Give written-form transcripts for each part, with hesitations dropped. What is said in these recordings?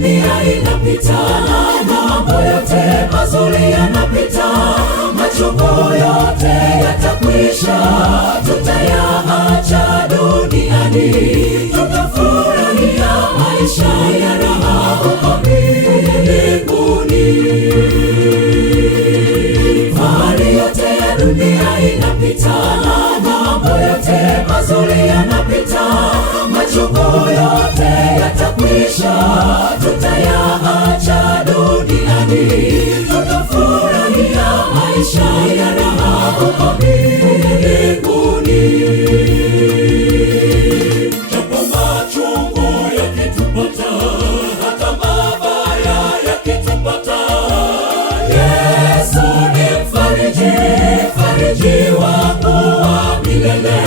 dunia inapita, mambo yote mazuri yanapita, machungu yote yatakwisha, tutayaacha duniani, tutafurahia maisha ya raha huko mbinguni. Fahari yote ya dunia inapita, mambo yote mazuri yanapita, machungu yote yatakwisha, tutayaacha duniani, tutafurahia maisha ya raha huko mbinguni. Japo machungu yakitupata, hata mabaya yakitupata, Yesu ni mfariji, mfariji wangu wa milele.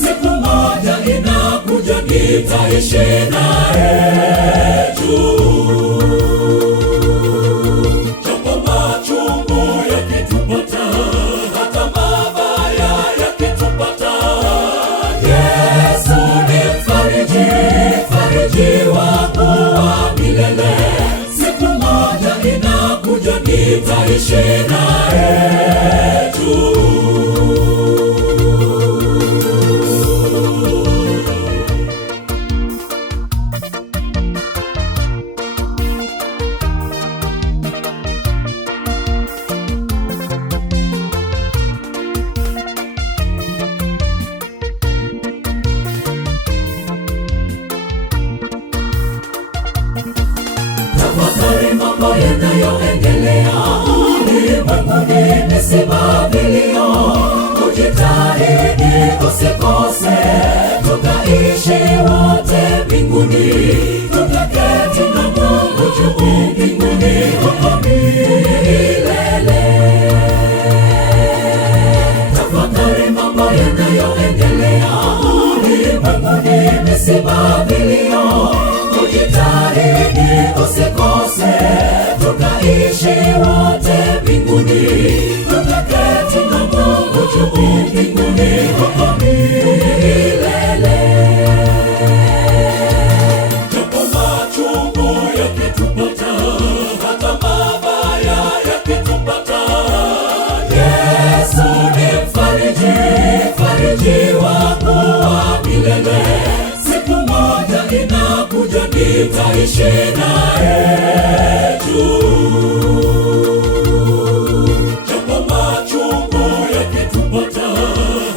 Siku moja inakuja nitaishi naye juu. Japo machungu yakitupata, hata mabaya yakitupata, Yesu ni mfariji, mfariji wangu wa milele. Siku moja inakuja nitaishi naye juu. Tafakari mambo yanayoendelea ulimwenguni, misiba, vilio, ujitahidi usikose, tukaishi wote mbinguni, tutaketi na Mungu juu mbinguni huko milele. Tafakari mambo yanayoendelea ulimwenguni, misiba, vilio, ujitahidi usikose, tukaishi wote mbinguni, tutaketi na Mungu juu mbinguni huko milele. Japo machungu yakitupata, hata mabaya yakitupata, Yesu ni mfariji, mfariji wangu wa milele. Siku moja inakuja nitaishi naye juu. Japo machungu yakitupata,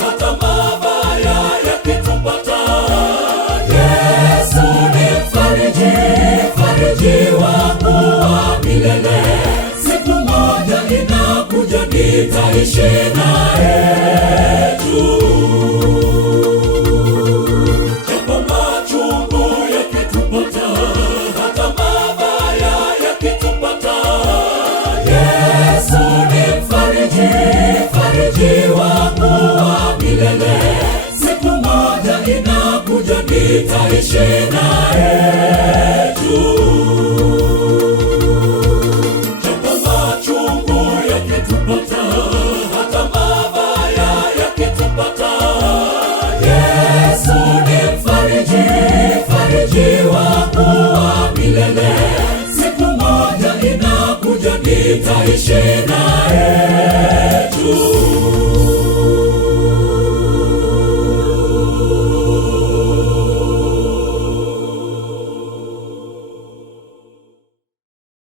hata mabaya yakitupata, Yesu ni mfariji, mfariji wangu wa milele. Siku moja inakuja nitaishi naye juu. Japo machungu yakitupata, hata mabaya yakitupata, Yesu ni mfariji, mfariji wangu wa milele. Siku moja inakuja nitaishi naye juu. Japo machungu yakitupata, hata mabaya yakitupata, Yesu ni mfariji, mfariji wangu wa milele. Siku moja inakuja nitaishi naye juu.